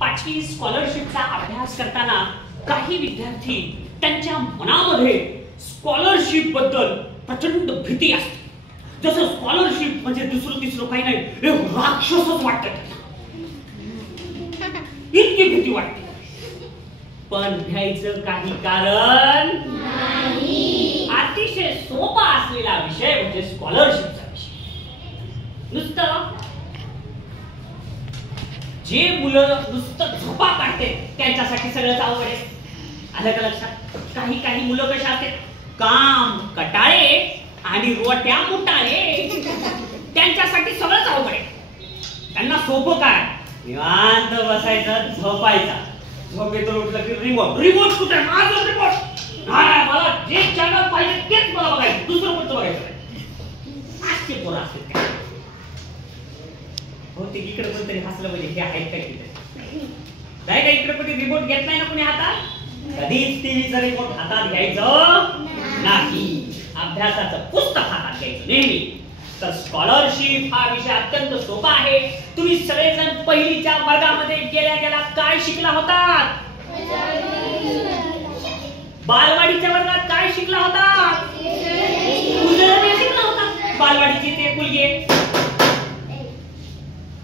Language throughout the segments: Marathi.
5वी स्कॉलरशिपचा अभ्यास करताना काही विद्यार्थी त्यांच्या मनामध्ये स्कॉलरशिप बद्दल प्रचंड भीती असते. जसं स्कॉलरशिप म्हणजे दुसरं तिसरं काही नाही, एक राक्षसच वाटतं. इतकी भीती वाटते. पण भ्यायचं काही कारण नाही. अतिशय सोपा असलेला विषय म्हणजे स्कॉलरशिपचा विषय. नुसतं जे मुलं नुसतं झोपा काढते त्यांच्यासाठी सगळंच अवघड आहे. आलं का लक्षात? काही मुलं कशा असते, काम कटाळे आणि रोट्या मुटाळे, त्यांच्यासाठी सगळंच अवघड आहे. त्यांना सोपं काय, निवांत बसायचं, झोपायचा. झोपेतून उठलं की रिमोट कुठे, माझं रिमोट, मला जे चॅनल पाहिजे तेच मला बघायचं, दुसरं कोणतं बघायचं नाही. आजचे पोरं असते बहुतेक इकडे कोणतरी हसलं म्हणजे हे आहेत काय तिथे नाही का? इकडे कोणी रिमोट घेत नाही ना कोणी हातात. कधीच टीव्हीचं रिमोट हातात घ्यायचं नाही. अभ्यासाचं पुस्तक हातात घ्यायचं नेहमी. तर स्कॉलरशिप हा विषय अत्यंत सोपा आहे. तुम्ही सगळेजण पहिलीच्या वर्गामध्ये गेल्या काय शिकला होतात? बालवाडीच्या वर्गात काय शिकला होता? उजळणी शिकला होता. बालवाडीचे ते मुलगे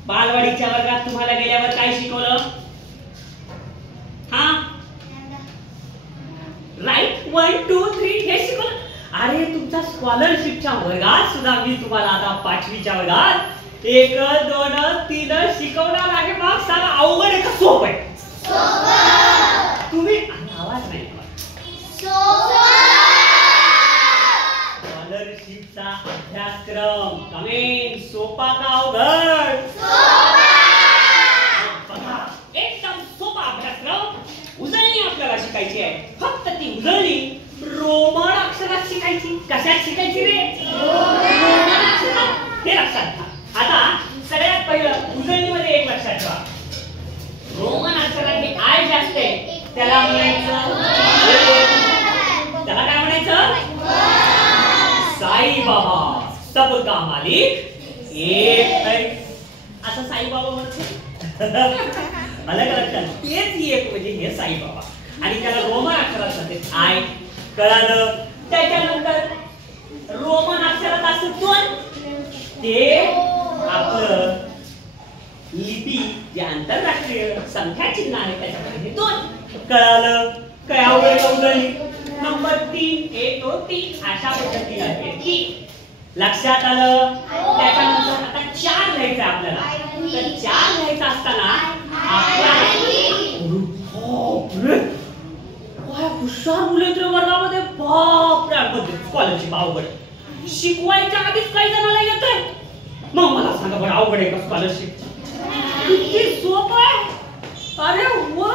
बालवाडीच्या वर्गात तुम्हाला गेल्यावर काय शिकवलं? हा, राईट 1 2 3 हे शिकवलं. अरे तुमच्या स्कॉलरशिपच्या वर्गात सुद्धा मी तुम्हाला आता 5वीच्या वर्गात 1 2 3 शिकवणार आहे. मग सांगा अवघड आहे का सोपं आहे? तुम्ही आवाज नाही. स्कॉलरशिपचा अभ्यासक्रम कमेन सोपा का अवघड? एकदम सोपा अभ्यासक्रम. उजळणी आपल्याला शिकायची आहे. फक्त ती उजळणी रोमन अक्षरात शिकायची. कशात शिकायची रे? रोमन अक्षरात. हे लक्षात घ्या. आता सगळ्यात पहिलं उजळणीमध्ये एक लक्षात ठेवा, रोमन अक्षरात हे आय जे असते त्याला म्हणायचं, त्याला काय म्हणायचं? साई बाबा सबका मालिक एक है. असं साई बाबा म्हणतो. अलग लक्षात तेच एक म्हणजे हे साई बाबा. आणि त्याला रोमन अक्षरात सांगते आय. कळालं? त्याच्यानंतर रोमन अक्षरात असं 2 ते आपलं लिपी जे आंतरराष्ट्रीय संख्या चिन्ह आहे त्याच्यामध्ये 2. कळालं? काय अवघड उजळणी. नंबर 3 1 2 3 अशा पद्धतीने आहे. 3 लक्षात आलं? त्याच्यानंतर आता 4 लिहायचं आपल्याला. तर 4 लिहायचं असताना आपल्याला हुशार मुले तर वर्गामध्ये बापरे स्कॉलरशिप अवघड. शिकवायच्या आधीच काही जणांना येतंय. मग मला सांगा बरं अवघड आहे का स्कॉलरशिप? किती सोपं आहे. अरे वा.